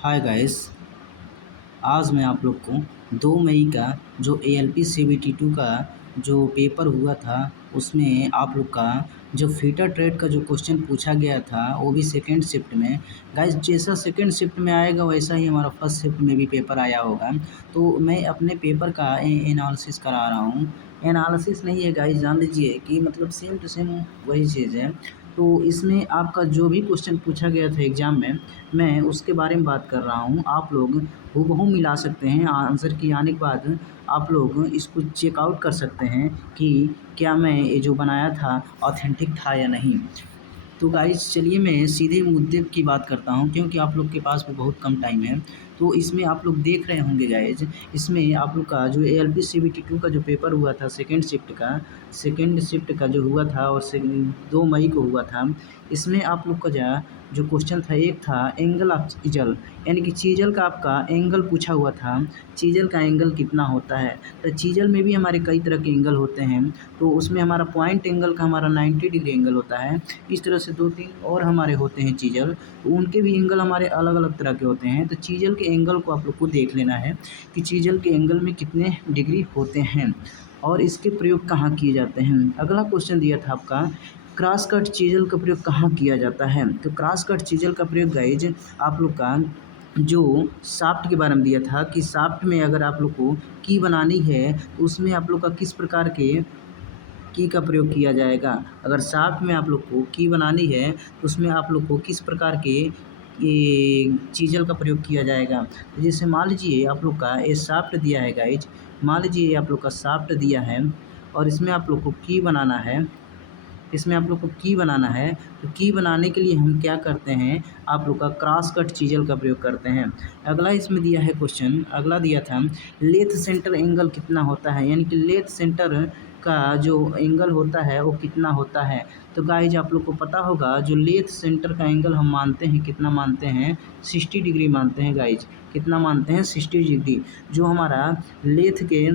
Hi guys. आज मैं आप लोग को 2 मई का जो ALP CBT2 का जो पेपर हुआ था उसमें आप लोग का जो फीटर ट्रेड का जो क्वेश्चन पूछा गया था वो भी सेकंड शिफ्ट में। गाइस जैसा सेकंड शिफ्ट में आएगा वैसा ही हमारा फर्स्ट शिफ्ट में भी पेपर आया होगा। तो मैं अपने पेपर का एनालिसिस करा रहा हूँ। एनालिसिस नहीं है गाइस, जान लीजिए कि मतलब सेम टू सेम वही चीज़ है। तो इसमें आपका जो भी क्वेश्चन पूछा गया था एग्ज़ाम में, मैं उसके बारे में बात कर रहा हूँ। आप लोग हूबहू मिला सकते हैं। आंसर की आने के बाद आप लोग इसको चेकआउट कर सकते हैं कि क्या मैं ये जो बनाया था ऑथेंटिक था या नहीं। तो गाइस चलिए मैं सीधे मुद्दे की बात करता हूँ, क्योंकि आप लोग के पास भी बहुत कम टाइम है। तो इसमें आप लोग देख रहे होंगे गाइस, इसमें आप लोग का जो ALP CBT2 का जो पेपर हुआ था सेकंड शिफ्ट का जो हुआ था और 2 मई को हुआ था। इसमें आप लोग का जो क्वेश्चन था, एक था एंगल ऑफ चीजल, यानी कि चीजल का आपका एंगल पूछा हुआ था। चीजल का एंगल कितना होता है। तो चीजल में भी हमारे कई तरह के एंगल होते हैं। तो उसमें हमारा पॉइंट एंगल का हमारा 90 डिग्री एंगल होता है। इस तरह से 2-3 और हमारे होते हैं चीजल, तो उनके भी एंगल हमारे अलग अलग तरह के होते हैं। तो चीजल के एंगल को आप लोग को देख लेना है कि चीजल के एंगल में कितने डिग्री होते हैं और इसके प्रयोग कहाँ किए जाते हैं। अगला क्वेश्चन दिया था आपका, क्रॉस कट चीजल का प्रयोग कहाँ किया जाता है। तो क्रॉस कट चीजल का प्रयोग गाइज आप लोग का जो शाफ्ट के बारे में दिया था कि शाफ्ट में अगर आप लोग को की बनानी है तो उसमें आप लोग का किस प्रकार के की का प्रयोग किया जाएगा। अगर शाफ्ट में आप लोग को की बनानी है तो उसमें आप लोग को किस प्रकार के ये चीज़ल का प्रयोग किया जाएगा। तो जैसे मान लीजिए आप लोग का ये शाफ्ट दिया है गाइज, मान लीजिए आप लोग का शाफ्ट दिया है और इसमें आप लोग को की बनाना है। इसमें आप लोग को की बनाना है तो की बनाने के लिए हम क्या करते हैं, आप लोग का क्रॉस कट चीजल का प्रयोग करते हैं। अगला इसमें दिया है क्वेश्चन, अगला दिया था लेथ सेंटर एंगल कितना होता है, यानी कि लेथ सेंटर का जो एंगल होता है वो कितना होता है। तो गाइज आप लोग को पता होगा जो लेथ सेंटर का एंगल हम मानते हैं, कितना मानते हैं, 60 डिग्री मानते हैं गाइज। कितना मानते हैं, 60 डिग्री। जो हमारा लेथ के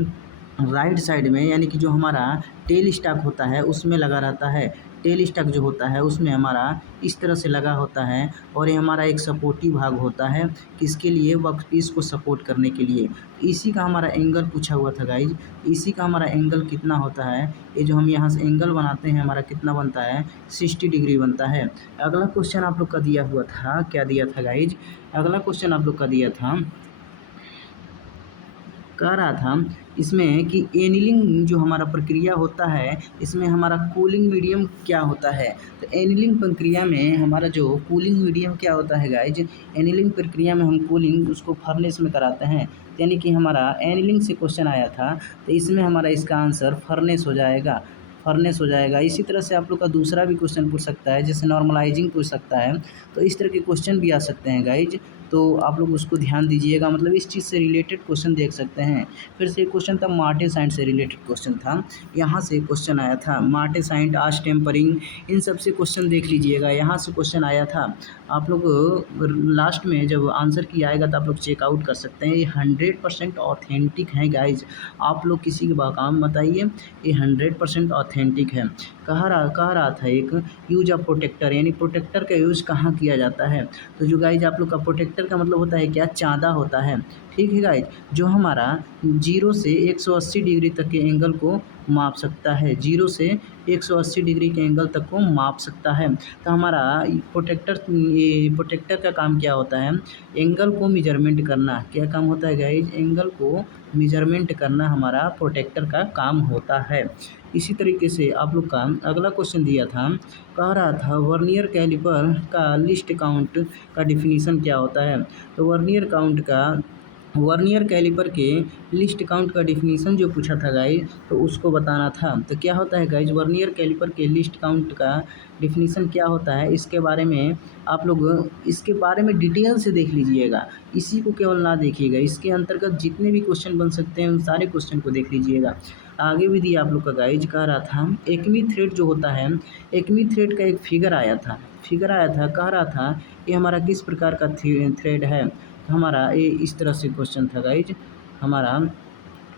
राइट साइड में, यानी कि जो हमारा टेल स्टॉक होता है उसमें लगा रहता है। टेल स्टॉक जो होता है उसमें हमारा इस तरह से लगा होता है और ये हमारा एक सपोर्टिव भाग होता है, किसके लिए, वर्कपीस को सपोर्ट करने के लिए। इसी का हमारा एंगल पूछा हुआ था गाइज। इसी का हमारा एंगल कितना होता है, ये जो हम यहाँ से एंगल बनाते हैं हमारा कितना बनता है, 60 डिग्री बनता है। अगला क्वेश्चन आप लोग का दिया हुआ था, क्या दिया था गाइज, अगला क्वेश्चन आप लोग का दिया था, कह रहा था इसमें कि एनीलिंग जो हमारा प्रक्रिया होता है इसमें हमारा कूलिंग मीडियम क्या होता है। तो एनीलिंग प्रक्रिया में हमारा जो कूलिंग मीडियम क्या होता है गाइज, एनीलिंग प्रक्रिया में हम कूलिंग उसको फर्नेस में कराते हैं। यानी कि हमारा एनीलिंग से क्वेश्चन आया था तो इसमें हमारा इसका आंसर फर्नेस हो जाएगा, फर्नेस हो जाएगा। इसी तरह से आप लोग का दूसरा भी क्वेश्चन पूछ सकता है, जैसे नॉर्मलाइजिंग पूछ सकता है। तो इस तरह के क्वेश्चन भी आ सकते हैं गाइज, तो आप लोग उसको ध्यान दीजिएगा, मतलब इस चीज़ से रिलेटेड क्वेश्चन देख सकते हैं। फिर से एक क्वेश्चन था मार्टेसाइट से रिलेटेड क्वेश्चन था, यहाँ से क्वेश्चन आया था मार्टेसाइट, आर्च टेम्परिंग, इन सब से क्वेश्चन देख लीजिएगा, यहाँ से क्वेश्चन आया था। आप लोग लास्ट में जब आंसर की आएगा तो आप लोग चेकआउट कर सकते हैं। ये 100% ऑथेंटिक है गाइज, आप लोग किसी के बहकाम मत आइए, ये 100% ऑथेंटिक है। कह रहा था एक यूज ऑफ प्रोटेक्टर, यानी प्रोटेक्टर का यूज़ कहाँ किया जाता है। तो जो गाइज आप लोग का प्रोटेक्टर का मतलब होता है क्या, चाँदा होता है। ठीक है गाइज, जो हमारा 0 से 180 डिग्री तक के एंगल को माप सकता है, 0 से 180 डिग्री के एंगल तक को माप सकता है। तो हमारा प्रोटेक्टर का काम क्या होता है, एंगल को मेजरमेंट करना। क्या काम होता है गाइज, एंगल को मेजरमेंट करना हमारा प्रोटेक्टर का काम होता है। इसी तरीके से आप लोग का अगला क्वेश्चन दिया था, कह रहा था वर्नियर कैलिपर का लिस्ट काउंट का डिफिनीशन क्या होता है। तो वर्नियर कैलिपर के लिस्ट काउंट का डिफिनीशन जो पूछा था गाइज, तो उसको बताना था। तो क्या होता है गाइज, वर्नियर कैलिपर के लिस्ट काउंट का डिफिनीशन क्या होता है, इसके बारे में आप लोग इसके बारे में डिटेल से देख लीजिएगा, इसी को केवल ना देखिएगा, इसके अंतर्गत जितने भी क्वेश्चन बन सकते हैं उन सारे क्वेश्चन को देख लीजिएगा। आगे भी दिया आप लोग का गाइज, कह रहा था एक्मी थ्रेड जो होता है, एक्मी थ्रेड का एक फिगर आया था, कह रहा था ये हमारा किस प्रकार का थ्रेड है। तो हमारा ये इस तरह से क्वेश्चन था गाइज, हमारा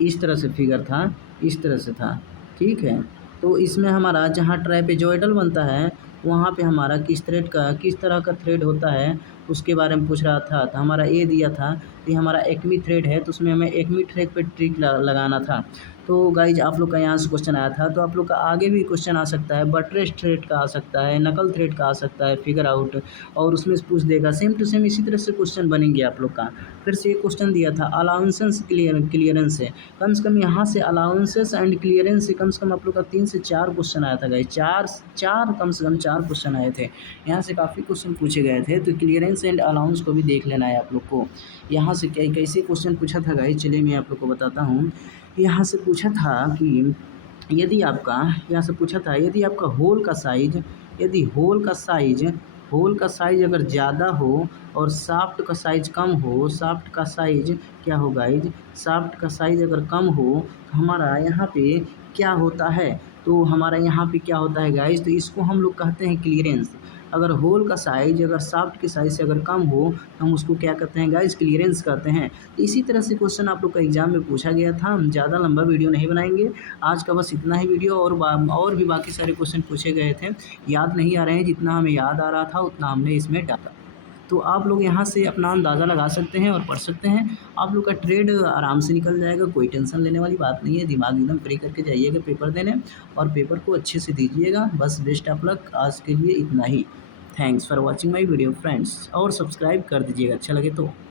इस तरह से फिगर था, इस तरह से था। ठीक है, तो इसमें हमारा जहाँ ट्रापेजॉइडल बनता है वहाँ पे हमारा किस तरह का थ्रेड होता है उसके बारे में पूछ रहा था। तो हमारा ए दिया था, तो ये हमारा एक्मी थ्रेड है, तो उसमें हमें एक्मी थ्रेड पे ट्रिक लगाना था। तो गाइज आप लोग का यहाँ से क्वेश्चन आया था, तो आप लोग का आगे भी क्वेश्चन आ सकता है, बटरेस थ्रेड का आ सकता है, नकल थ्रेड का आ सकता है, फिगर आउट, और उसमें से पूछ देगा सेम टू सेम इसी तरह से क्वेश्चन बनेंगे आप लोग का। फिर से एक क्वेश्चन दिया था अलाउंसेस क्लियरेंस से, कम से कम यहाँ से अलाउंसेस एंड क्लियरेंस से कम आप लोग का 3 से 4 क्वेश्चन आया था गाइज, चार कम से कम 4 क्वेश्चन आए थे। यहाँ से काफ़ी क्वेश्चन पूछे गए थे, तो क्लियरेंस एंड अलाउंस को भी देख लेना है आप लोग को। यहाँ से कैसे क्वेश्चन पूछा था गाइज, चलिए मैं आप लोग को बताता हूँ। यहाँ से पूछा था कि यहाँ से पूछा था यदि आपका होल का साइज अगर ज़्यादा हो और शाफ्ट का साइज कम हो, शाफ्ट का साइज क्या हो गाइज, शाफ्ट का साइज अगर कम हो तो हमारा यहाँ पे क्या होता है, तो हमारा यहाँ पे क्या होता है गाइज, तो इसको हम लोग कहते हैं क्लियरेंस। अगर होल का साइज अगर शाफ्ट के साइज से अगर कम हो तो हम उसको क्या कहते हैं गाइज, क्लियरेंस कहते हैं। इसी तरह से क्वेश्चन आप लोग का एग्जाम में पूछा गया था। हम ज़्यादा लंबा वीडियो नहीं बनाएंगे, आज का बस इतना ही वीडियो, और भी बाकी सारे क्वेश्चन पूछे गए थे, याद नहीं आ रहे हैं, जितना हमें याद आ रहा था उतना हमने इसमें डाला। तो आप लोग यहाँ से अपना अंदाज़ा लगा सकते हैं और पढ़ सकते हैं। आप लोग का ट्रेड आराम से निकल जाएगा, कोई टेंशन लेने वाली बात नहीं है। दिमाग एकदम फ्री करके जाइएगा पेपर देने, और पेपर को अच्छे से दीजिएगा। बस बेस्ट ऑफ लक, आज के लिए इतना ही। Thanks for watching my video friends, और सब्सक्राइब कर दीजिएगा अच्छा लगे तो।